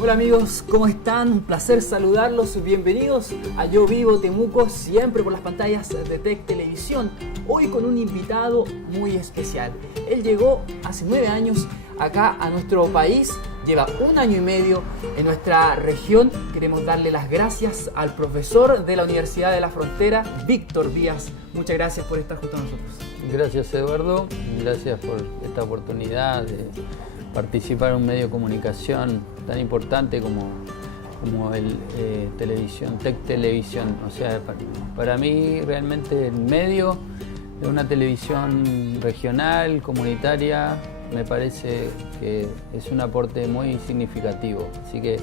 Hola amigos, ¿cómo están? Un placer saludarlos, bienvenidos a Yo Vivo Temuco, siempre por las pantallas de TEC Televisión. Hoy con un invitado muy especial. Él llegó hace 9 años acá a nuestro país, lleva 1 año y medio en nuestra región. Queremos darle las gracias al profesor de la Universidad de la Frontera, Víctor Díaz. Muchas gracias por estar junto a nosotros. Gracias Eduardo, gracias por esta oportunidad de participar en un medio de comunicación tan importante como el televisión, TEC Televisión. O sea, para mí realmente el medio de una televisión regional, comunitaria, me parece que es un aporte muy significativo. Así que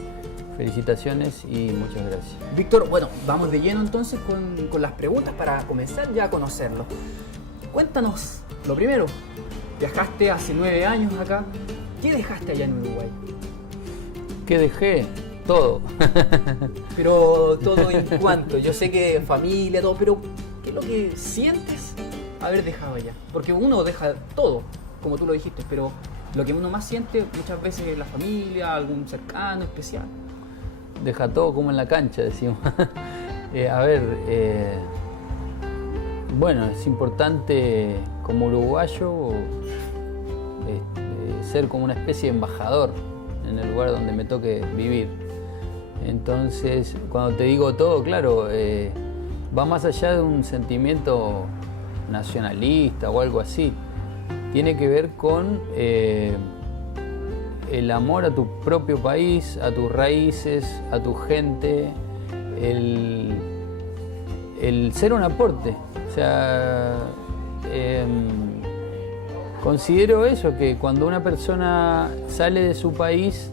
felicitaciones y muchas gracias. Víctor, bueno, vamos de lleno entonces con las preguntas para comenzar ya a conocerlo. Cuéntanos, lo primero, viajaste hace 9 años acá. ¿Qué dejaste allá en Uruguay? ¿Qué dejé? Todo. Pero todo en cuanto, yo sé que familia, todo, pero ¿qué es lo que sientes haber dejado allá? Porque uno deja todo, como tú lo dijiste, pero lo que uno más siente muchas veces es la familia, algún cercano, especial. Deja todo como en la cancha, decimos. Bueno, es importante como uruguayo ser como una especie de embajador en el lugar donde me toque vivir. Entonces, cuando te digo todo, claro, va más allá de un sentimiento nacionalista o algo así. Tiene que ver con el amor a tu propio país, a tus raíces, a tu gente, el ser un aporte. O sea, considero eso, que cuando una persona sale de su país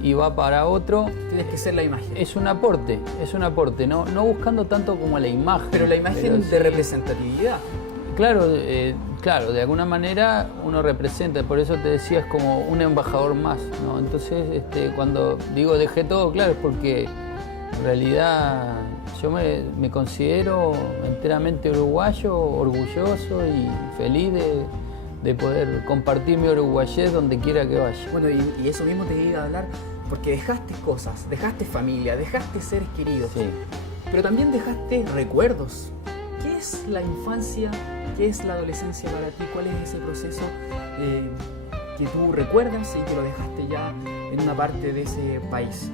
y va para otro, tienes que ser la imagen. Es un aporte, no buscando tanto como la imagen. Pero la imagen de representatividad. Claro, claro, de alguna manera uno representa, por eso te decía, es como un embajador más, ¿no? Entonces, cuando digo dejé todo, claro, es porque en realidad yo me considero enteramente uruguayo, orgulloso y feliz de poder compartir mi uruguayés donde quiera que vaya. Bueno, y eso mismo te iba a hablar, porque dejaste cosas, dejaste familia, dejaste seres queridos, sí. Pero también dejaste recuerdos. ¿Qué es la infancia? ¿Qué es la adolescencia para ti? ¿Cuál es ese proceso que tú recuerdas y que lo dejaste ya en una parte de ese país?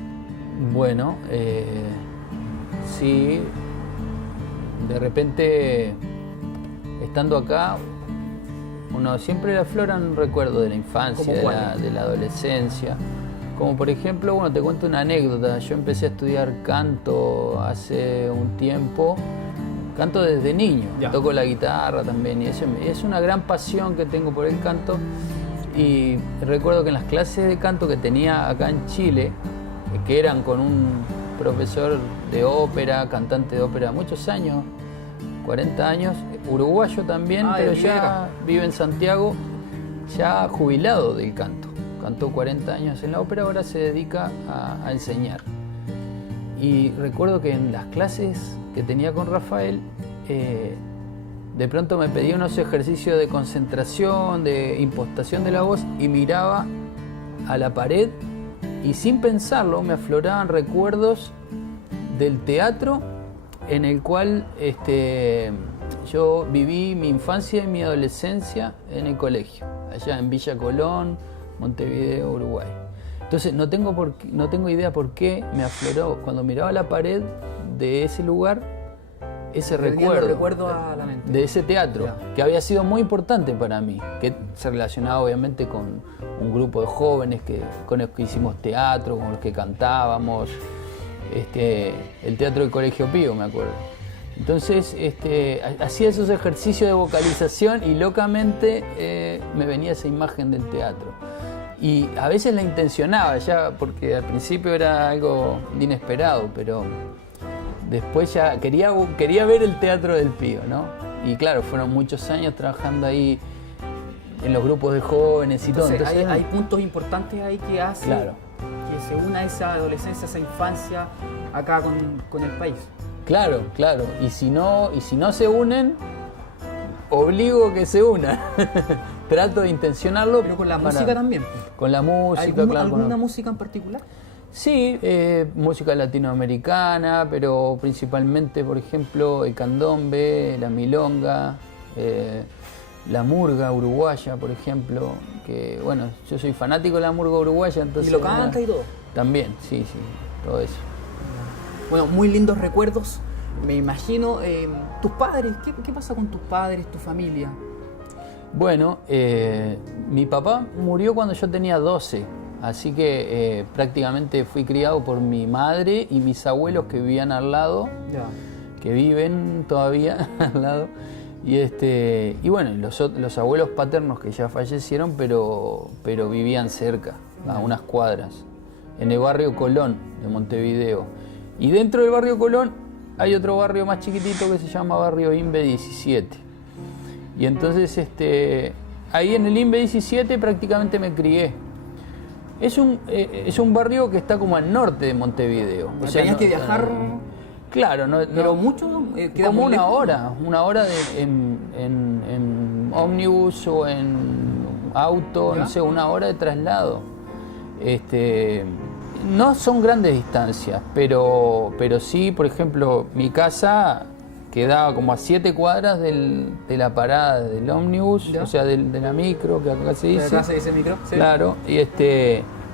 Bueno, sí, de repente, estando acá, uno siempre le aflora un recuerdo de la infancia, de la adolescencia. Como por ejemplo, bueno, te cuento una anécdota. Yo empecé a estudiar canto hace un tiempo. Canto desde niño, toco la guitarra también. Y eso es una gran pasión que tengo por el canto. Y recuerdo que en las clases de canto que tenía acá en Chile, que eran con un profesor de ópera, cantante de ópera, muchos años, 40 años, uruguayo también, pero ya vive en Santiago, ya jubilado del canto. Cantó 40 años en la ópera, ahora se dedica a enseñar. Y recuerdo que en las clases que tenía con Rafael, de pronto me pedía unos ejercicios de concentración, de impostación de la voz, y miraba a la pared y sin pensarlo me afloraban recuerdos del teatro en el cual yo viví mi infancia y mi adolescencia en el colegio, allá en Villa Colón, Montevideo, Uruguay. Entonces no tengo idea por qué me afloró cuando miraba la pared de ese lugar ese recuerdo a la mente de ese teatro, que había sido muy importante para mí, que se relacionaba obviamente con un grupo de jóvenes con los que hicimos teatro, con los que cantábamos, el teatro del Colegio Pío, me acuerdo. Entonces hacía esos ejercicios de vocalización y locamente me venía esa imagen del teatro. Y a veces la intencionaba ya, porque al principio era algo inesperado, pero después ya quería ver el teatro del Pío, ¿no? Y claro, fueron muchos años trabajando ahí en los grupos de jóvenes y entonces, todo. Entonces hay puntos importantes ahí que hacen que se una esa adolescencia, esa infancia acá con el país. Claro. Y si no se unen, obligo que se unan. Trato de intencionarlo. Pero con la música también. Con la música, ¿Alguna música en particular? Sí, música latinoamericana, pero principalmente, por ejemplo, el candombe, la milonga, la murga uruguaya, por ejemplo, que bueno, yo soy fanático de la murga uruguaya, entonces... ¿Y lo canta y todo? También, sí, todo eso. Bueno, muy lindos recuerdos, me imagino. ¿Tus padres? ¿Qué pasa con tus padres, tu familia? Bueno, mi papá murió cuando yo tenía 12, así que prácticamente fui criado por mi madre y mis abuelos que vivían al lado, que viven todavía al lado. Y bueno, los abuelos paternos que ya fallecieron, pero vivían cerca, a unas cuadras, en el barrio Colón de Montevideo. Y dentro del barrio Colón hay otro barrio más chiquitito que se llama barrio Inve 17. Y entonces ahí en el Inve 17 prácticamente me crié. Es un barrio que está como al norte de Montevideo. O sea, ¿tenías que viajar? Claro, ¿Pero mucho? Como una hora en ómnibus o en auto, ¿ya? No sé, una hora de traslado. No son grandes distancias, pero sí, por ejemplo, mi casa quedaba como a 7 cuadras de la parada del ómnibus, ¿ya? O sea, de la micro, que acá se dice. Acá se dice micro, sí. Claro, y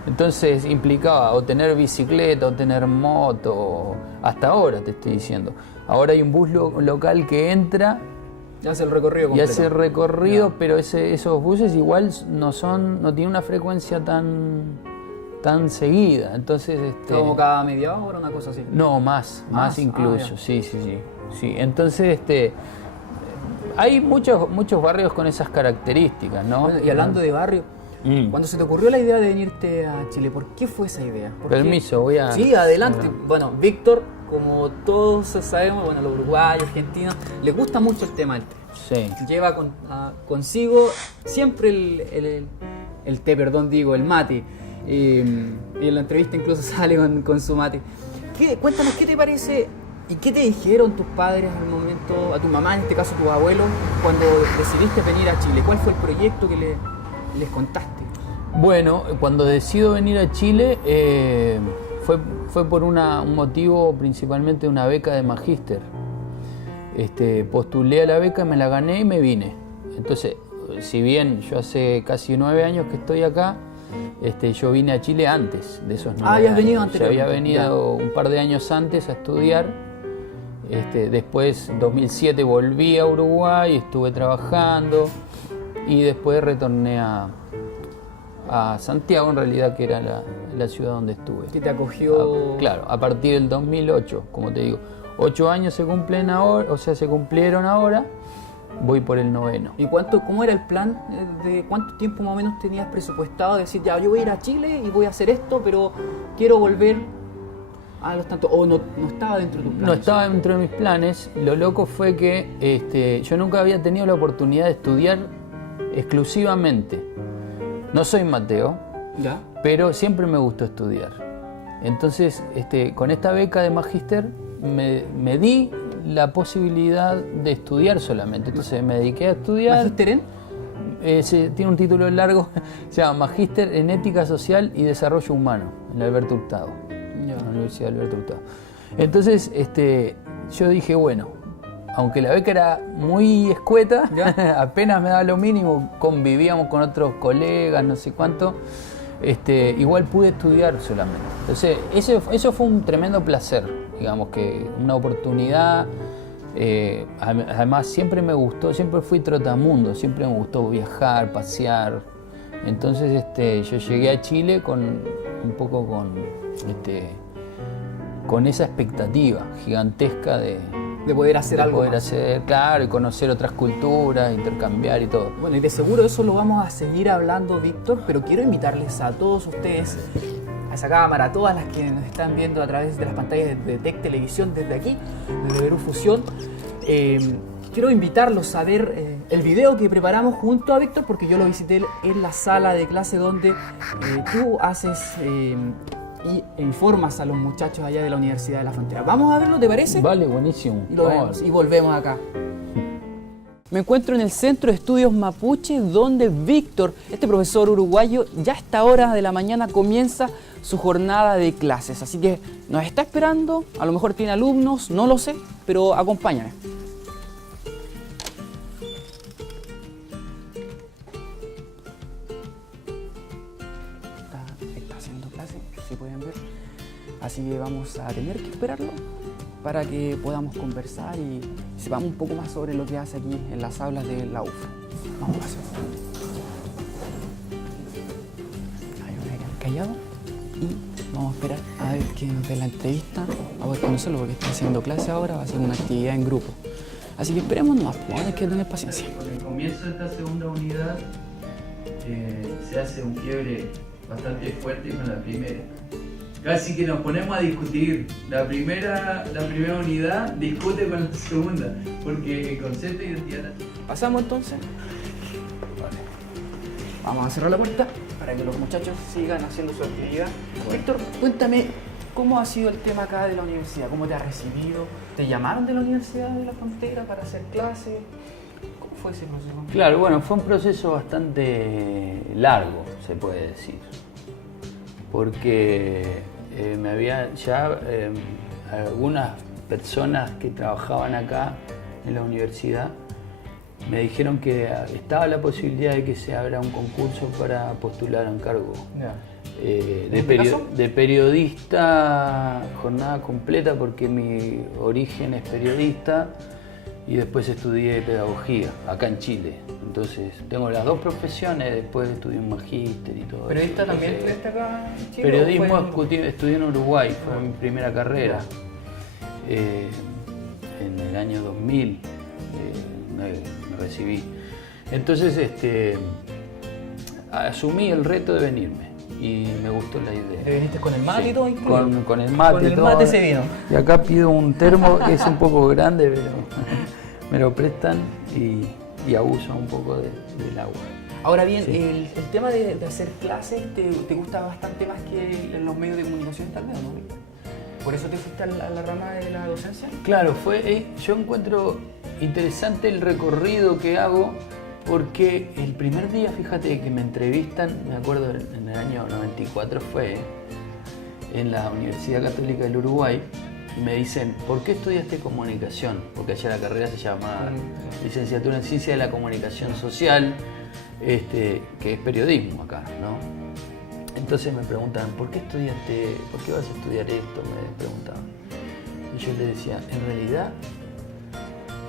entonces implicaba o tener bicicleta o tener moto, hasta ahora te estoy diciendo. Ahora hay un bus local que entra y hace el recorrido completo. Y hace el recorrido, no. Pero esos buses igual no tienen una frecuencia tan seguida. Entonces, ¿como cada media hora, una cosa así? No, más incluso, sí. Entonces, hay muchos barrios con esas características, ¿no? Bueno, y hablando de barrio, cuando se te ocurrió la idea de venirte a Chile, ¿por qué fue esa idea? Permiso, voy a... Sí, adelante. Bueno, Víctor, como todos sabemos, bueno, los uruguayos, argentinos, les gusta mucho el tema del té. Sí. Lleva consigo siempre el té, el mate. Y en la entrevista incluso sale con su mate. Cuéntanos, ¿qué te parece y qué te dijeron tus padres al momento, a tu mamá, en este caso tus abuelos, cuando decidiste venir a Chile? ¿Cuál fue el proyecto que les contaste? Bueno, cuando decido venir a Chile fue por un motivo principalmente una beca de magíster. Postulé a la beca, me la gané y me vine. Entonces, si bien yo hace casi 9 años que estoy acá, yo vine a Chile antes de esos 9 años. ¿Habías venido antes? Yo había venido un par de años antes a estudiar. Después, en 2007, volví a Uruguay, estuve trabajando y después retorné a Santiago, en realidad, que era la ciudad donde estuve. ¿Qué te acogió? Claro, a partir del 2008, como te digo. 8 años se cumplen ahora, o sea, se cumplieron ahora. Voy por el 9º. ¿Y cómo era el plan? ¿De cuánto tiempo más o menos tenías presupuestado? Decir, ya, yo voy a ir a Chile y voy a hacer esto, pero quiero volver a los tantos. ¿O no estaba dentro de tus planes? No estaba dentro de mis planes. Lo loco fue que yo nunca había tenido la oportunidad de estudiar exclusivamente. No soy Mateo, ¿ya? Pero siempre me gustó estudiar. Entonces, con esta beca de magíster me di la posibilidad de estudiar solamente. Entonces me dediqué a estudiar. ¿Magíster en? Tiene un título largo, se llama Magíster en Ética Social y Desarrollo Humano, en la Alberto Hurtado, en la Universidad de Alberto Hurtado. Entonces, yo dije, bueno, aunque la beca era muy escueta, apenas me daba lo mínimo, convivíamos con otros colegas, no sé cuánto, igual pude estudiar solamente. Entonces, eso fue un tremendo placer, digamos, que una oportunidad. Además, siempre me gustó, siempre fui trotamundo, siempre me gustó viajar, pasear. Entonces, yo llegué a Chile con esa expectativa gigantesca de poder hacer algo. De poder hacer, claro, y conocer otras culturas, intercambiar y todo. Bueno, y de seguro eso lo vamos a seguir hablando, Víctor, pero quiero invitarles a todos ustedes, a esa cámara, a todas las que nos están viendo a través de las pantallas de TEC Televisión desde aquí, desde Perú Fusión. Quiero invitarlos a ver el video que preparamos junto a Víctor, porque yo lo visité en la sala de clase donde tú haces y informas a los muchachos allá de la Universidad de la Frontera. Vamos a verlo, ¿te parece? Vale, buenísimo. Y lo vemos y volvemos acá. Me encuentro en el Centro de Estudios Mapuche, donde Víctor, este profesor uruguayo, ya a esta hora de la mañana comienza su jornada de clases. Así que nos está esperando, a lo mejor tiene alumnos, no lo sé, pero acompáñame. Está haciendo clase, si pueden ver. Así que vamos a tener que esperarlo para que podamos conversar y sepamos un poco más sobre lo que hace aquí en las aulas de la UFRO. Vamos a pasar. Hay uno que callado y vamos a esperar a ver que nos dé la entrevista, a poder conocerlo porque está haciendo clase ahora, va a hacer una actividad en grupo. Así que esperemos nomás, hay que tener paciencia. Con el comienzo de esta segunda unidad se hace un quiebre bastante fuerte con la primera. Casi que nos ponemos a discutir. La primera unidad discute con la segunda, porque el concepto de identidad... ¿Pasamos entonces? Vale. Vamos a cerrar la puerta para que los muchachos sigan haciendo su actividad. Bueno. Víctor, cuéntame, ¿cómo ha sido el tema acá de la universidad? ¿Cómo te has recibido? ¿Te llamaron de la Universidad de la Frontera para hacer clases? ¿Cómo fue ese proceso? Claro, bueno, fue un proceso bastante largo, se puede decir. Porque algunas personas que trabajaban acá en la universidad me dijeron que estaba la posibilidad de que se abra un concurso para postular a un cargo de periodista, jornada completa, porque mi origen es periodista y después estudié pedagogía acá en Chile. Entonces tengo las dos profesiones, después estudié un magíster y todo. ¿Periodista también estudiaste acá en Chile? Periodismo estudié en Uruguay, fue mi primera carrera. En el año 2000 me recibí. Entonces asumí el reto de venirme y me gustó la idea. ¿Te viniste con el mate y todo? Con el mate. Con el mate se vino. Y acá pido un termo que es un poco grande, pero me lo prestan y abuso un poco del agua. Ahora bien, sí. el tema de hacer clases te gusta bastante más que en los medios de comunicación, tal vez, ¿no? ¿Por eso te fuiste a la rama de la docencia? Claro, yo encuentro interesante el recorrido que hago, porque el primer día, fíjate, que me entrevistan, me acuerdo en el año 94 fue, en la Universidad Católica del Uruguay, y me dicen, ¿por qué estudiaste comunicación? Porque allá la carrera se llama Licenciatura en Ciencia de la Comunicación Social, que es periodismo acá, ¿no? Entonces me preguntaban, ¿por qué vas a estudiar esto? Me preguntaban. Y yo les decía, en realidad,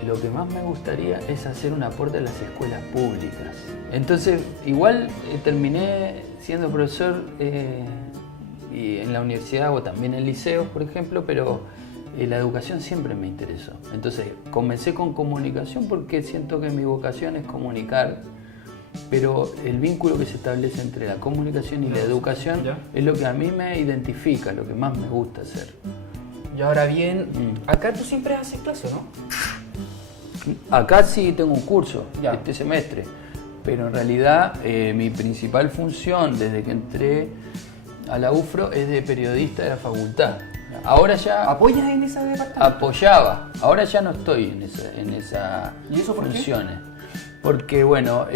lo que más me gustaría es hacer un aporte a las escuelas públicas. Entonces, igual terminé siendo profesor y en la universidad o también en liceos, por ejemplo, pero la educación siempre me interesó. Entonces, comencé con comunicación porque siento que mi vocación es comunicar, pero el vínculo que se establece entre la comunicación y la educación es lo que a mí me identifica, lo que más me gusta hacer. Y ahora bien, acá tú siempre haces clases, ¿no? Acá sí tengo un curso este semestre, pero en realidad mi principal función desde que entré a la UFRO es de periodista de la facultad. Ahora ya... ¿Apoyas en ese departamento? Apoyaba, ahora ya no estoy en esa ¿Y eso por funciones. ¿Qué? Porque bueno,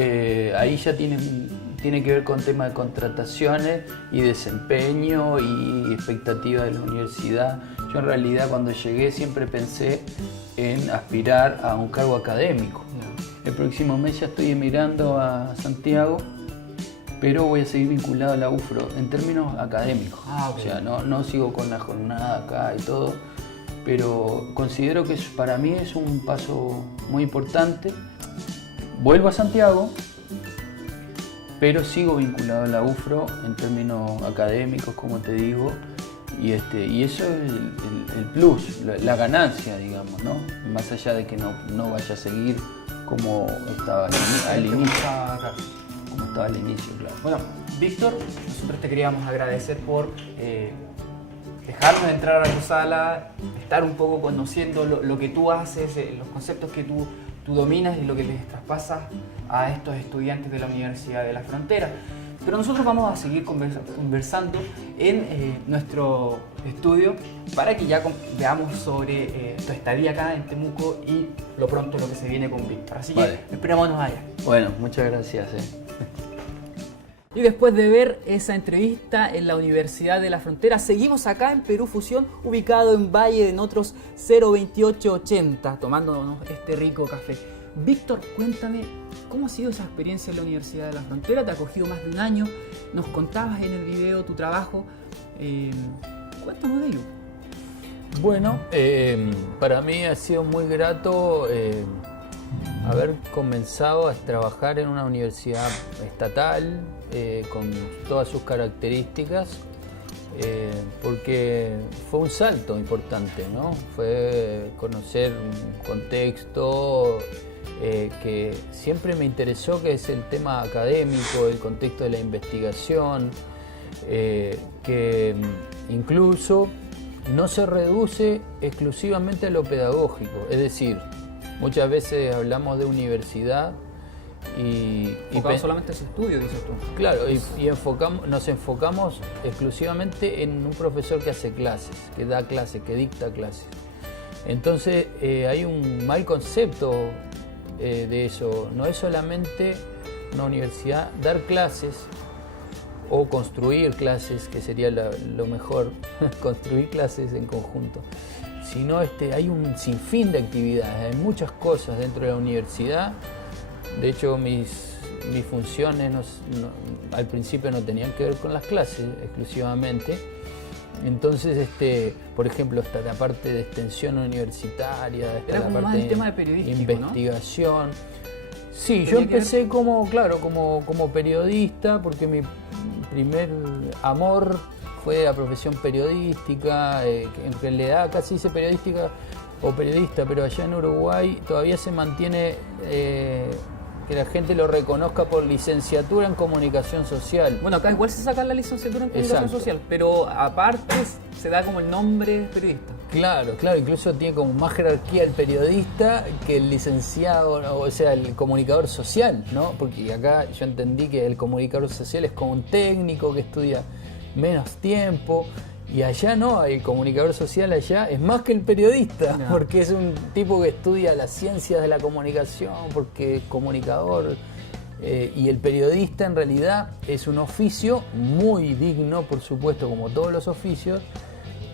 ahí ya tiene que ver con temas de contrataciones y desempeño y expectativa de la universidad. Yo en realidad cuando llegué siempre pensé en aspirar a un cargo académico. El próximo mes ya estoy emigrando a Santiago, pero voy a seguir vinculado a la UFRO en términos académicos. Okay. O sea, no sigo con la jornada acá y todo, pero considero que para mí es un paso muy importante. Vuelvo a Santiago, pero sigo vinculado a la UFRO en términos académicos, como te digo, y eso es el plus, la ganancia, digamos, ¿no? Más allá de que no vaya a seguir como estaba al inicio. Como estaba al inicio, claro. Bueno, Víctor, nosotros te queríamos agradecer por dejarnos entrar a tu sala, estar un poco conociendo lo que tú haces, los conceptos que tú dominas y lo que les traspasas a estos estudiantes de la Universidad de la Frontera. Pero nosotros vamos a seguir conversando en nuestro estudio para que ya veamos sobre tu estadía acá en Temuco y lo pronto lo que se viene con Víctor. Así que esperémonos allá. Bueno, muchas gracias. Y después de ver esa entrevista en la Universidad de la Frontera, seguimos acá en Perú Fusión, ubicado en Valle de Notros 02880, tomándonos este rico café. Víctor, cuéntame, ¿cómo ha sido esa experiencia en la Universidad de la Frontera? Te ha cogido más de un año, nos contabas en el video tu trabajo. Cuéntanos de ello. Bueno, para mí ha sido muy grato haber comenzado a trabajar en una universidad estatal con todas sus características, porque fue un salto importante, ¿no? Fue conocer un contexto que siempre me interesó, que es el tema académico, el contexto de la investigación, que incluso no se reduce exclusivamente a lo pedagógico, es decir, muchas veces hablamos de universidad y solamente ese estudio, dices tú. Claro, nos enfocamos exclusivamente en un profesor que hace clases, que da clases, que dicta clases. Entonces hay un mal concepto de eso. No es solamente una universidad dar clases o construir clases, que sería lo mejor, construir clases en conjunto, sino hay un sinfín de actividades, hay muchas cosas dentro de la universidad. De hecho, mis funciones al principio no tenían que ver con las clases exclusivamente. Entonces, por ejemplo, está la parte de extensión universitaria, está la parte más el tema de investigación. ¿No? Sí, yo empecé como periodista, porque mi primer amor fue la profesión periodística, que en realidad casi hice periodística o periodista, pero allá en Uruguay todavía se mantiene que la gente lo reconozca por licenciatura en comunicación social. Bueno, acá igual se saca la licenciatura en comunicación social, pero aparte se da como el nombre periodista. Claro, incluso tiene como más jerarquía el periodista que el licenciado, o sea, el comunicador social, ¿no? Porque acá yo entendí que el comunicador social es como un técnico que estudia menos tiempo. Y allá no, el comunicador social allá es más que el periodista, no. Porque es un tipo que estudia las ciencias de la comunicación, porque es comunicador. Y el periodista en realidad es un oficio muy digno, por supuesto, como todos los oficios,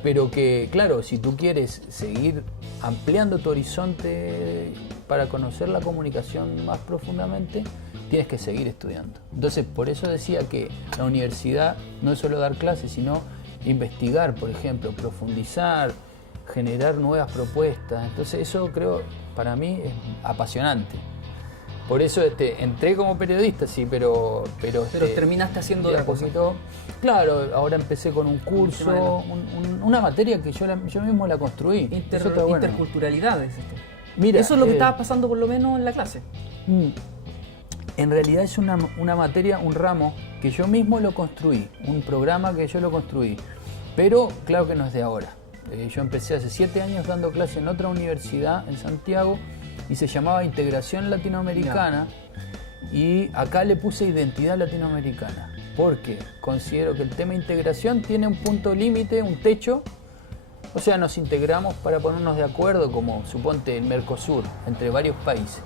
pero que, claro, si tú quieres seguir ampliando tu horizonte para conocer la comunicación más profundamente, tienes que seguir estudiando. Entonces, por eso decía que la universidad no es solo dar clases, sino investigar, por ejemplo, profundizar, generar nuevas propuestas. Entonces eso creo, para mí, es apasionante. Por eso entré como periodista, sí, pero terminaste haciendo de poquito. Claro, ahora empecé con un curso, una materia que yo mismo la construí. Interculturalidades. Mira, eso es lo que estaba pasando por lo menos en la clase. En realidad es una materia, un ramo que yo mismo lo construí, un programa que yo lo construí, pero claro que no es de ahora. Yo empecé hace 7 años dando clase en otra universidad en Santiago y se llamaba Integración Latinoamericana, y acá le puse Identidad Latinoamericana, porque considero que el tema integración tiene un punto límite, un techo. O sea, nos integramos para ponernos de acuerdo, como suponte el Mercosur, entre varios países.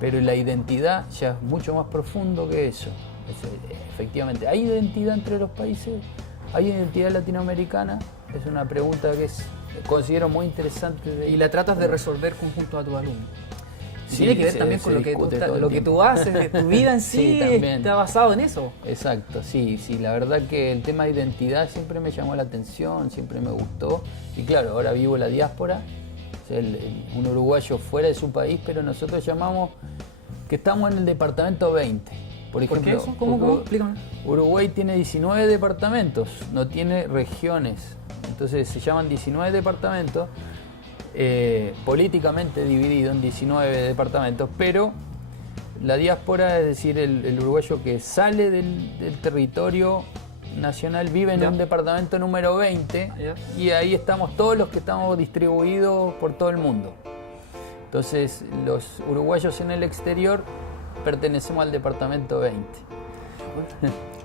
Pero la identidad ya es mucho más profundo que eso. Efectivamente, ¿hay identidad entre los países? ¿Hay identidad latinoamericana? Es una pregunta que considero muy interesante. Y la tratas de resolver junto a tus alumnos. Sí, tiene que ver también con lo que tú haces, tu vida en sí está basado en eso. Exacto, sí, la verdad que el tema de identidad siempre me llamó la atención, siempre me gustó. Y claro, ahora vivo en la diáspora. Un uruguayo fuera de su país, pero nosotros llamamos que estamos en el departamento 20. Por ejemplo, ¿por qué eso? ¿Cómo? Explícame. Uruguay tiene 19 departamentos, no tiene regiones. Entonces se llaman 19 departamentos, políticamente dividido en 19 departamentos, pero la diáspora, es decir, el uruguayo que sale del territorio nacional, vive en un departamento número 20, y ahí estamos todos los que estamos distribuidos por todo el mundo. Entonces los uruguayos en el exterior pertenecemos al departamento 20.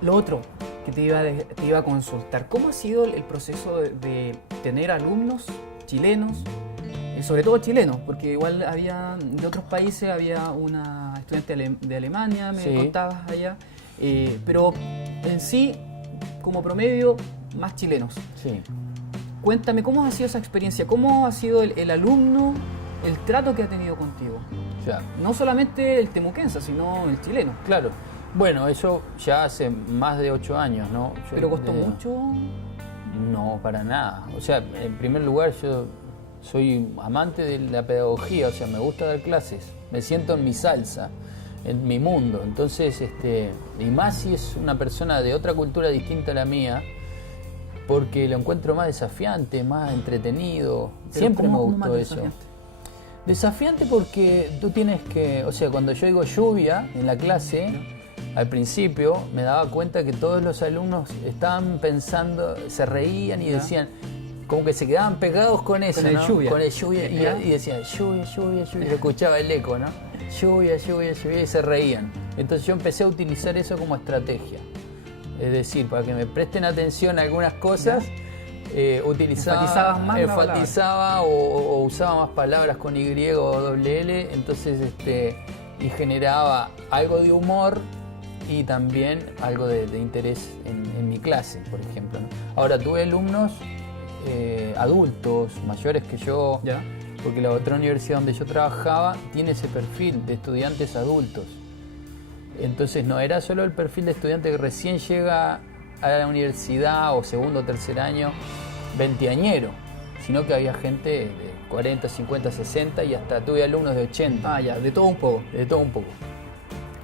Lo otro que te iba a consultar, ¿cómo ha sido el proceso de tener alumnos chilenos, sobre todo chilenos, porque igual había de otros países, había una estudiante de Alemania, me contabas allá, pero en sí, como promedio, más chilenos. Sí. Cuéntame, ¿cómo ha sido esa experiencia? ¿Cómo ha sido el alumno, el trato que ha tenido contigo? Ya. No solamente el temuquense, sino el chileno. Claro. Bueno, eso ya hace más de 8 años, ¿no? ¿Pero costó mucho? No, para nada. O sea, en primer lugar, yo soy amante de la pedagogía, o sea, me gusta dar clases, me siento en mi salsa, en mi mundo. Entonces, y más si es una persona de otra cultura distinta a la mía, porque lo encuentro más desafiante, más entretenido. Siempre me gustó eso. Desafiante porque tú tienes que, o sea, cuando yo digo lluvia en la clase, al principio me daba cuenta que todos los alumnos estaban pensando, se reían y decían, como que se quedaban pegados con eso, con el lluvia. Con el lluvia, y decían lluvia, lluvia, lluvia, y escuchaba el eco, ¿no? Lluvia, lluvia, lluvia, y se reían. Entonces yo empecé a utilizar eso como estrategia. Es decir, para que me presten atención a algunas cosas, enfatizaba o usaba más palabras con Y o doble L, entonces y generaba algo de humor y también algo de interés en mi clase, por ejemplo, ¿no? Ahora tuve alumnos adultos, mayores que yo, porque la otra universidad donde yo trabajaba tiene ese perfil de estudiantes adultos. Entonces no era solo el perfil de estudiante que recién llega a la universidad o segundo o tercer año, veinteañero, sino que había gente de 40, 50, 60 y hasta tuve alumnos de 80. Ah, ya, de todo un poco. De todo un poco.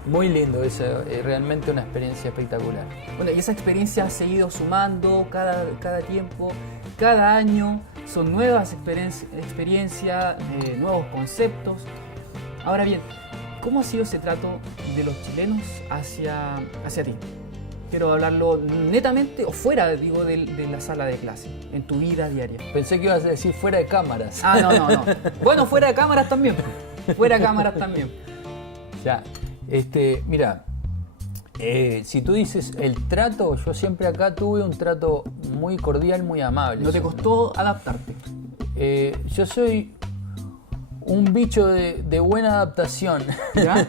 Muy lindo eso, realmente una experiencia espectacular. Bueno, y esa experiencia ha seguido sumando cada tiempo, cada año, son nuevas experiencias, nuevos conceptos. Ahora bien, ¿cómo ha sido ese trato de los chilenos hacia ti? Quiero hablarlo netamente o fuera, digo, de la sala de clase, en tu vida diaria. Pensé que ibas a decir fuera de cámaras. Ah, no. Bueno, fuera de cámaras también. Fuera de cámaras también. Ya, mira, si tú dices el trato, yo siempre acá tuve un trato muy cordial, muy amable. ¿No te costó adaptarte? Yo soy un bicho de buena adaptación. ¿Ya?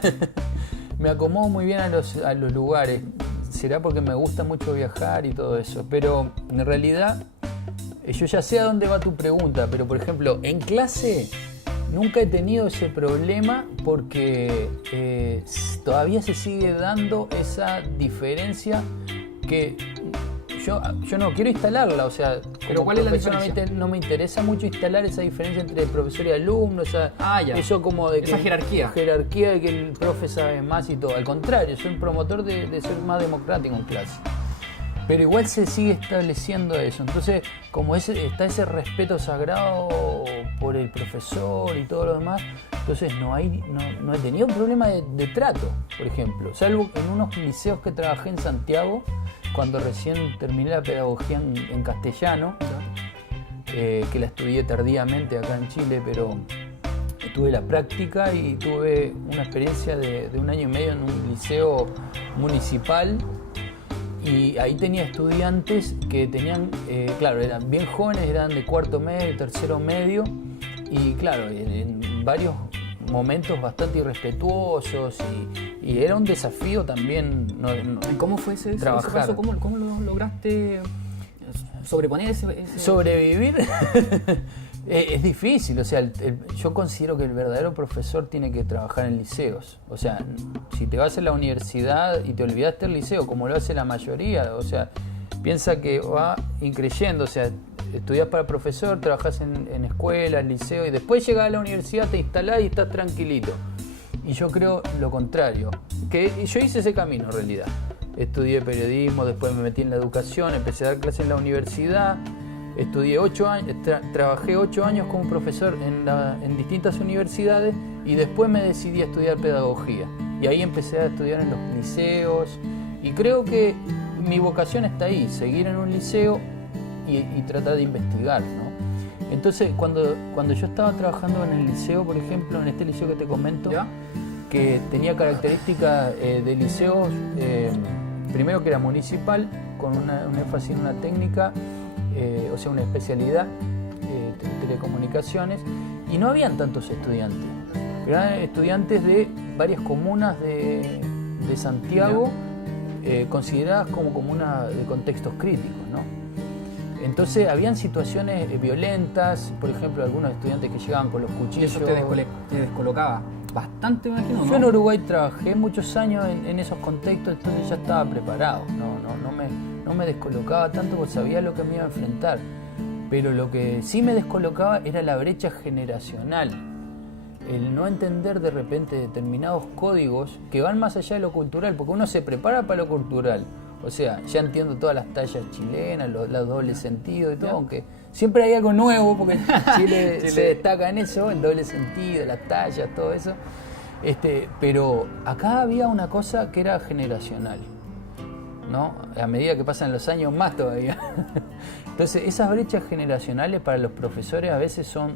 Me acomodo muy bien a los lugares. Será porque me gusta mucho viajar y todo eso. Pero en realidad, yo ya sé a dónde va tu pregunta. Pero por ejemplo, en clase nunca he tenido ese problema porque todavía se sigue dando esa diferencia que yo no quiero instalarla, o sea, ¿pero cuál es la diferencia? No me interesa mucho instalar esa diferencia entre profesor y alumno, eso como de que esa jerarquía de que el profe sabe más y todo. Al contrario, soy un promotor de ser más democrático en clase. Pero igual se sigue estableciendo eso. Entonces, como está ese respeto sagrado por el profesor y todo lo demás, entonces no he tenido un problema de trato, por ejemplo. Salvo en unos liceos que trabajé en Santiago, cuando recién terminé la pedagogía en castellano, que la estudié tardíamente acá en Chile, pero tuve la práctica y tuve una experiencia de 1 año y medio en un liceo municipal. Y ahí tenía estudiantes que tenían, claro, eran bien jóvenes, eran de cuarto medio, tercero medio, y claro, en varios momentos bastante irrespetuosos, y era un desafío también. ¿Cómo fue ese trabajar? ¿Cómo lo lograste sobreponer ese? Sobrevivir es difícil, o sea, yo considero que el verdadero profesor tiene que trabajar en liceos. O sea, si te vas a la universidad y te olvidaste del liceo, como lo hace la mayoría, o sea, piensa que va increyendo, o sea, estudias para profesor, trabajás en escuela, en liceo, y después llegás a la universidad, te instalás y estás tranquilito. Y yo creo lo contrario, que yo hice ese camino en realidad. Estudié periodismo, después me metí en la educación, empecé a dar clases en la universidad. Estudié 8 años, trabajé 8 años como profesor en distintas universidades y después me decidí a estudiar pedagogía. Y ahí empecé a estudiar en los liceos y creo que mi vocación está ahí, seguir en un liceo y tratar de investigar, ¿no? Entonces, cuando yo estaba trabajando en el liceo, por ejemplo, en este liceo que te comento, que tenía características de liceos primero que era municipal, con un énfasis en una técnica, o sea, una especialidad, telecomunicaciones, y no habían tantos estudiantes. Eran estudiantes de varias comunas de Santiago, consideradas como comunas de contextos críticos, ¿no? Entonces habían situaciones violentas, por ejemplo, algunos estudiantes que llegaban con los cuchillos. ¿Y eso te descolocaba bastante, me imagino, Yo ¿no? en Uruguay trabajé muchos años en esos contextos, entonces ya estaba preparado, no me descolocaba tanto porque sabía lo que me iba a enfrentar. Pero lo que sí me descolocaba era la brecha generacional, el no entender de repente determinados códigos que van más allá de lo cultural, porque uno se prepara para lo cultural. O sea, ya entiendo todas las tallas chilenas, los dobles sentidos y todo, aunque siempre hay algo nuevo, porque Chile se destaca en eso, el doble sentido, las tallas, todo eso. Pero acá había una cosa que era generacional, ¿no? A medida que pasan los años, más todavía. Entonces, esas brechas generacionales para los profesores a veces son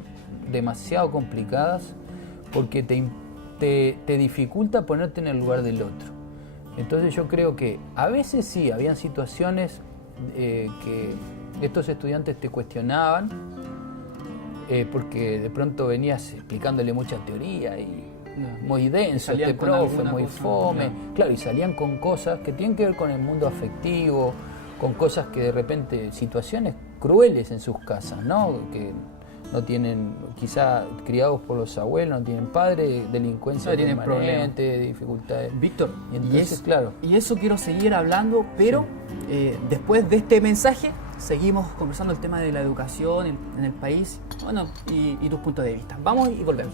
demasiado complicadas porque te dificulta ponerte en el lugar del otro. Entonces yo creo que a veces sí, habían situaciones que estos estudiantes te cuestionaban porque de pronto venías explicándole mucha teoría y muy denso, este profe, muy fome. Claro, y salían con cosas que tienen que ver con el mundo afectivo, con cosas que de repente, situaciones crueles en sus casas, ¿no? Que no tienen, quizá criados por los abuelos, no tienen padre, delincuencia permanente, dificultades. Víctor, y entonces, claro. Y eso quiero seguir hablando, pero después de este mensaje seguimos conversando el tema de la educación en el país, bueno, y tus puntos de vista. Vamos y volvemos.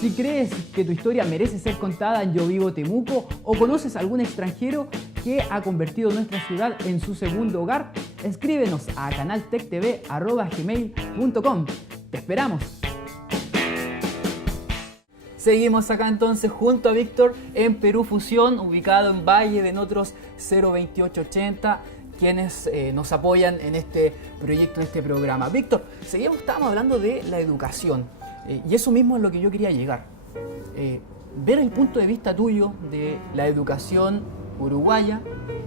Si crees que tu historia merece ser contada en Yo Vivo Temuco o conoces a algún extranjero que ha convertido nuestra ciudad en su segundo hogar, escríbenos a canaltectv@gmail.com. ¡Te esperamos! Seguimos acá entonces junto a Víctor en Perú Fusión, ubicado en Valle de Notros 02880, quienes nos apoyan en este proyecto, en este programa. Víctor, estábamos hablando de la educación. Y eso mismo es lo que yo quería llegar. Ver el punto de vista tuyo de la educación uruguaya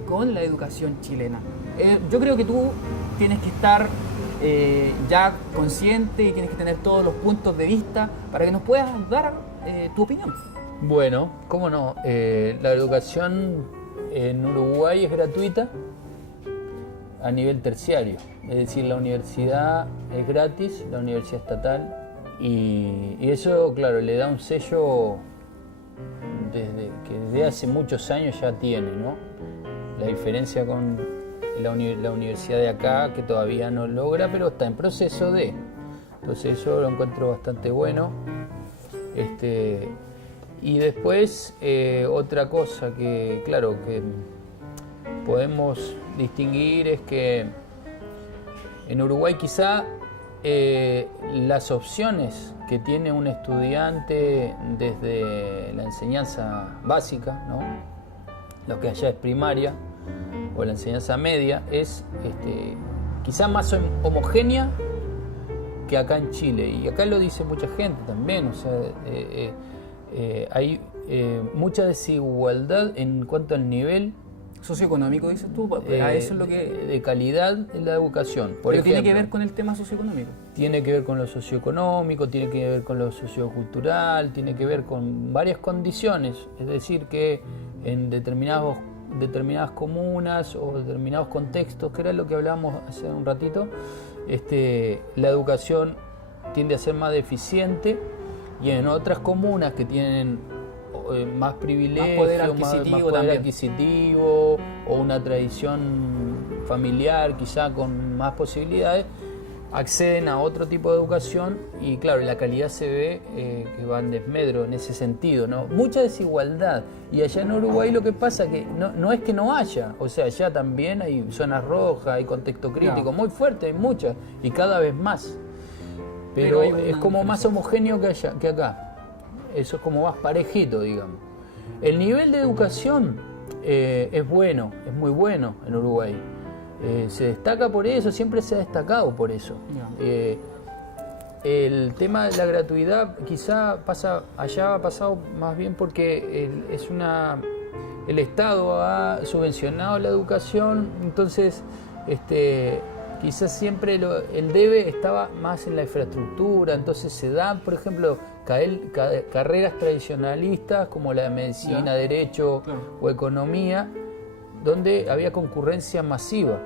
con la educación chilena. Yo creo que tú tienes que estar ya consciente y tienes que tener todos los puntos de vista para que nos puedas dar tu opinión. Bueno, cómo no. La educación en Uruguay es gratuita a nivel terciario. Es decir, la universidad es gratis, la universidad estatal. Y eso, claro, le da un sello que desde hace muchos años ya tiene, ¿no? La diferencia con la universidad de acá, que todavía no logra, pero está en proceso de. Entonces eso lo encuentro bastante bueno. Y después otra cosa que, claro, que podemos distinguir es que en Uruguay quizá las opciones que tiene un estudiante desde la enseñanza básica, ¿no? Lo que allá es primaria, o la enseñanza media, es quizá más homogénea que acá en Chile. Y acá lo dice mucha gente también, o sea, hay mucha desigualdad en cuanto al nivel socioeconómico, dices tú, a eso es lo que... de calidad en la educación. Pero tiene que ver con el tema socioeconómico. Tiene que ver con lo socioeconómico, tiene que ver con lo sociocultural, tiene que ver con varias condiciones. Es decir, que en determinadas comunas o determinados contextos, que era lo que hablábamos hace un ratito, la educación tiende a ser más deficiente, y en otras comunas que tienen más privilegio, más poder adquisitivo o una tradición familiar quizá con más posibilidades, acceden a otro tipo de educación y claro, la calidad se ve que va en desmedro en ese sentido, ¿no? Mucha desigualdad, y allá en Uruguay lo que pasa que no es que no haya, o sea, allá también hay zonas rojas, hay contexto crítico muy fuerte, hay muchas y cada vez más, pero es como más homogéneo que acá. Eso es como más parejito, digamos. El nivel de educación es bueno, es muy bueno en Uruguay. Se destaca por eso, siempre se ha destacado por eso. El tema de la gratuidad quizá allá ha pasado más bien porque es una el Estado ha subvencionado la educación, entonces quizás siempre el debe estaba más en la infraestructura, entonces se dan, por ejemplo, carreras tradicionalistas como la de medicina, derecho o economía, donde había concurrencia masiva.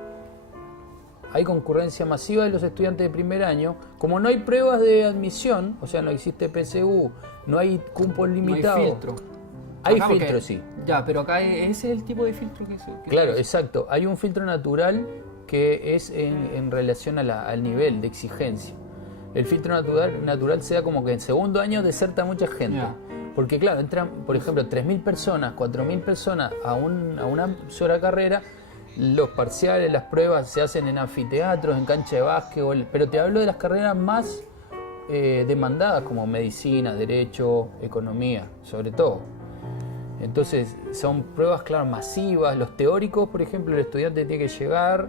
Hay concurrencia masiva de los estudiantes de primer año. Como no hay pruebas de admisión, o sea, no existe PSU, no hay cupos limitados. No hay filtro. Hay filtro, sí. Ya, pero acá ese es el tipo de filtro que claro, exacto. Hay un filtro natural que es en relación al nivel de exigencia. El filtro natural se da como que en segundo año deserta mucha gente. Yeah. Porque claro, entran, por ejemplo, 3.000 personas, 4.000 personas a una sola carrera. Los parciales, las pruebas se hacen en anfiteatros, en cancha de básquetbol, pero te hablo de las carreras más demandadas como medicina, derecho, economía, sobre todo. Entonces son pruebas, claro, masivas. Los teóricos, por ejemplo, el estudiante tiene que llegar,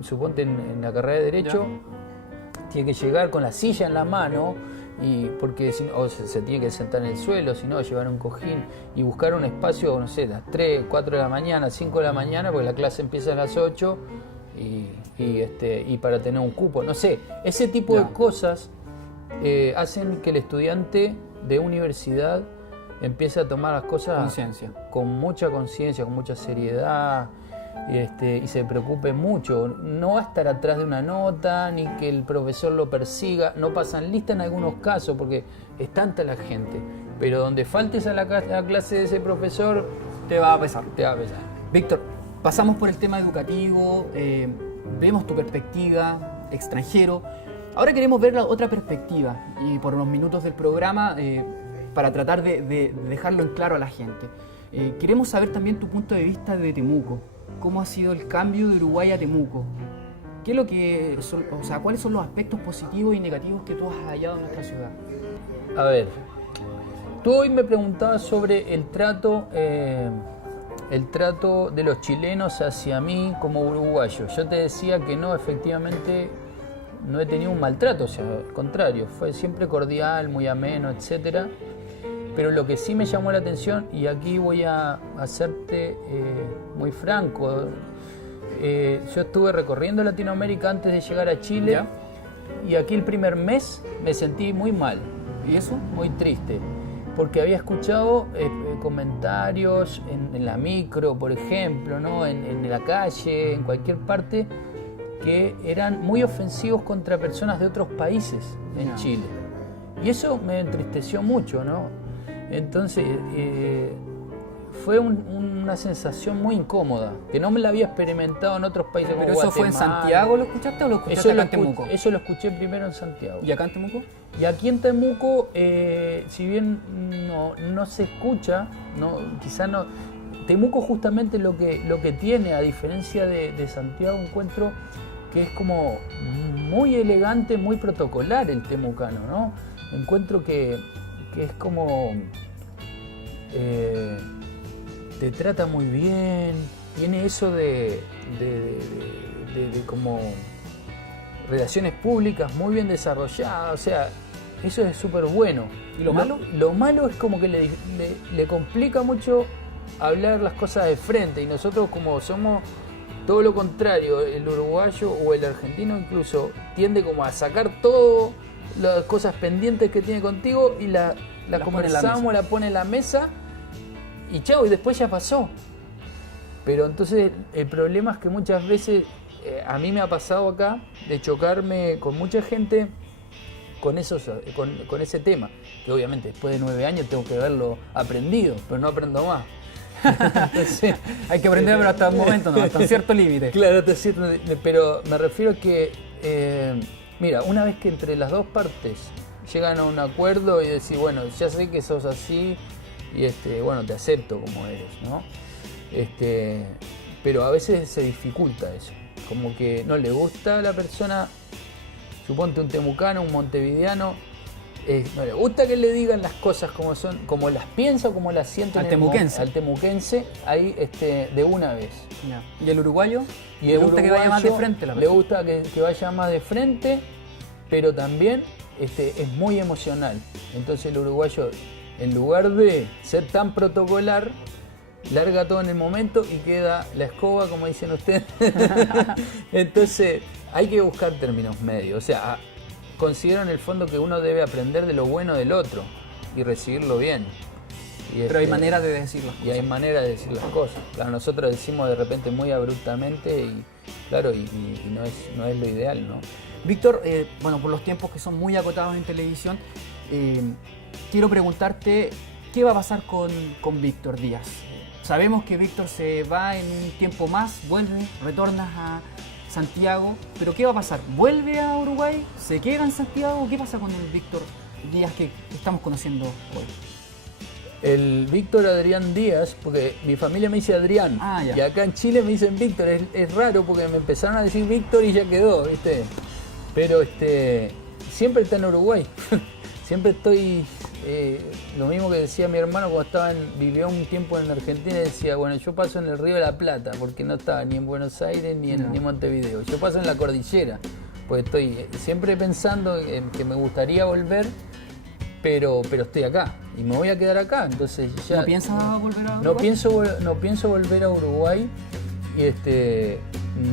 suponte en la carrera de derecho, tiene que llegar con la silla en la mano, porque se tiene que sentar en el suelo, si no, llevar un cojín y buscar un espacio, no sé, a las 3, 4 de la mañana, 5 de la mañana, porque la clase empieza a las 8 y para tener un cupo, no sé, ese tipo de cosas hacen que el estudiante de universidad empiece a tomar las cosas con mucha conciencia, con mucha seriedad. Y se preocupe mucho, no va a estar atrás de una nota ni que el profesor lo persiga, no pasan lista en algunos casos porque es tanta la gente, pero donde faltes a la clase de ese profesor te va a pesar. Víctor, pasamos por el tema educativo, vemos tu perspectiva, extranjero, ahora queremos ver la otra perspectiva y por los minutos del programa para tratar de dejarlo en claro a la gente. Queremos saber también tu punto de vista de Temuco. ¿Cómo ha sido el cambio de Uruguay a Temuco? ¿Qué es lo que son, cuáles son los aspectos positivos y negativos que tú has hallado en nuestra ciudad? A ver, tú hoy me preguntabas sobre el trato de los chilenos hacia mí como uruguayo. Yo te decía que no, efectivamente no he tenido un maltrato, o sea, al contrario, fue siempre cordial, muy ameno, etcétera. Pero lo que sí me llamó la atención, y aquí voy a hacerte muy franco, yo estuve recorriendo Latinoamérica antes de llegar a Chile. ¿Ya? Y aquí el primer mes me sentí muy mal. ¿Y eso? Muy triste. Porque había escuchado comentarios en la micro, por ejemplo, ¿no? en la calle, en cualquier parte, que eran muy ofensivos contra personas de otros países en Chile. Y eso me entristeció mucho, ¿no? Entonces fue una sensación muy incómoda, que no me la había experimentado en otros países como Guatemala. ¿Pero eso fue en Santiago, lo escuchaste o lo escuchaste acá en Temuco? Eso lo escuché primero en Santiago. ¿Y acá en Temuco? Y aquí en Temuco, si bien no se escucha, quizá no. Temuco justamente lo que tiene, a diferencia de Santiago, encuentro que es como muy elegante, muy protocolar el temucano, ¿no? Encuentro que es como te trata muy bien, tiene eso de como relaciones públicas muy bien desarrolladas, o sea, eso es súper bueno. ¿Y lo malo? Lo malo es como que le complica mucho hablar las cosas de frente, y nosotros como somos todo lo contrario, el uruguayo o el argentino incluso tiende como a sacar todo las cosas pendientes que tiene contigo y la conversamos, la pone en la mesa y chao, y después ya pasó. Pero entonces el problema es que muchas veces a mí me ha pasado acá de chocarme con mucha gente con ese tema, que obviamente después de 9 años tengo que haberlo aprendido, pero no aprendo más. Entonces, hay que aprender, pero hasta un momento, no, hasta un cierto límite. Claro, pero me refiero a que mira, una vez que entre las dos partes llegan a un acuerdo y decir, bueno, ya sé que sos así y bueno, te acepto como eres, ¿no? Pero a veces se dificulta eso, como que no le gusta a la persona, suponte un temucano, un montevideano, no le gusta que le digan las cosas como son, como las piensa o como las siente al temuquense, ahí de una vez. Ya. ¿Y el uruguayo? ¿Le gusta que vaya más de frente la persona? Le gusta que vaya más de frente, pero también es muy emocional. Entonces el uruguayo, en lugar de ser tan protocolar, larga todo en el momento y queda la escoba, como dicen ustedes. Entonces hay que buscar términos medios. O sea, considero en el fondo que uno debe aprender de lo bueno del otro y recibirlo bien. Pero hay manera de decirlo. Y hay manera de decir las cosas. Claro, nosotros decimos de repente muy abruptamente y claro, y no es lo ideal, ¿no? Víctor, bueno, por los tiempos que son muy acotados en televisión, quiero preguntarte qué va a pasar con Víctor Díaz. Sabemos que Víctor se va en un tiempo más, vuelve, retornas a Santiago, pero ¿qué va a pasar? ¿Vuelve a Uruguay? ¿Se queda en Santiago? ¿Qué pasa con el Víctor Díaz que estamos conociendo hoy? El Víctor Adrián Díaz, porque mi familia me dice Adrián, y acá en Chile me dicen Víctor. Es raro porque me empezaron a decir Víctor y ya quedó, ¿viste? Pero siempre está en Uruguay. Siempre estoy, lo mismo que decía mi hermano cuando vivió un tiempo en Argentina, decía, bueno, yo paso en el Río de la Plata, porque no estaba ni en Buenos Aires ni en Montevideo. Yo paso en la cordillera, pues estoy siempre pensando en que me gustaría volver, pero estoy acá y me voy a quedar acá. Entonces ya ¿No piensas volver a Uruguay? No pienso volver a Uruguay, y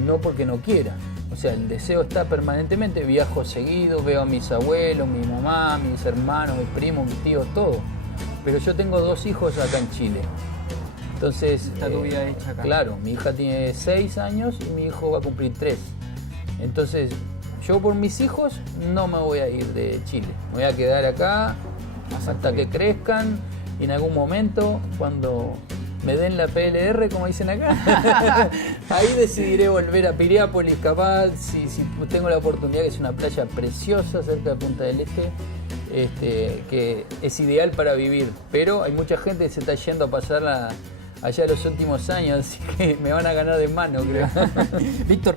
no porque no quiera. O sea, el deseo está permanentemente, viajo seguido, veo a mis abuelos, mi mamá, mis hermanos, mis primos, mis tíos, todo. Pero yo tengo 2 hijos acá en Chile. Entonces, está tu vida hecha acá. Claro, mi hija tiene 6 años y mi hijo va a cumplir 3. Entonces, yo por mis hijos no me voy a ir de Chile. Me voy a quedar acá hasta que crezcan y en algún momento, cuando me den la PLR, como dicen acá, ahí decidiré volver a Piriápolis, capaz, si tengo la oportunidad, que es una playa preciosa cerca de Punta del Este, que es ideal para vivir, pero hay mucha gente que se está yendo a pasarla allá los últimos años, así que me van a ganar de mano, creo. Víctor,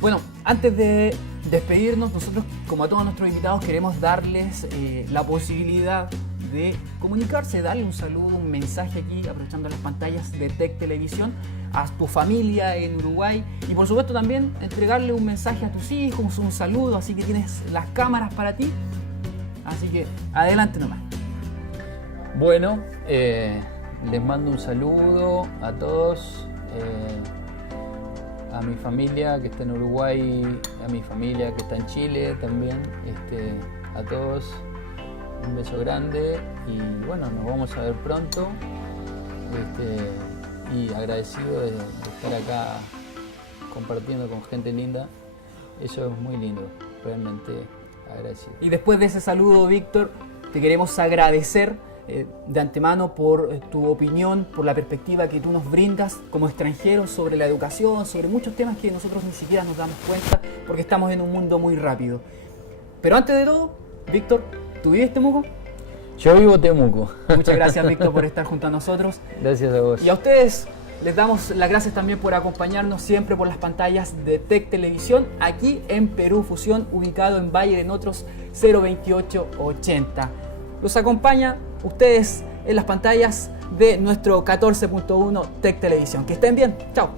bueno, antes de despedirnos, nosotros, como a todos nuestros invitados, queremos darles la posibilidad de comunicarse, darle un saludo, un mensaje aquí, aprovechando las pantallas de TEC Televisión, a tu familia en Uruguay y por supuesto también entregarle un mensaje a tus hijos, un saludo, así que tienes las cámaras para ti, así que adelante nomás. Bueno, les mando un saludo a todos, a mi familia que está en Uruguay, a mi familia que está en Chile también, a todos. Un beso grande y bueno, nos vamos a ver pronto, y agradecido de estar acá compartiendo con gente linda. Eso es muy lindo, realmente agradecido. Y después de ese saludo, Víctor, te queremos agradecer de antemano por tu opinión, por la perspectiva que tú nos brindas como extranjeros sobre la educación, sobre muchos temas que nosotros ni siquiera nos damos cuenta porque estamos en un mundo muy rápido. Pero antes de todo, Víctor, ¿tú vives Temuco? Yo vivo Temuco. Muchas gracias, Víctor, por estar junto a nosotros. Gracias a vos. Y a ustedes les damos las gracias también por acompañarnos siempre por las pantallas de TEC Televisión, aquí en Perú Fusión, ubicado en Valle de Notros 02880. Los acompaña ustedes en las pantallas de nuestro 14.1 TEC Televisión. Que estén bien. Chao.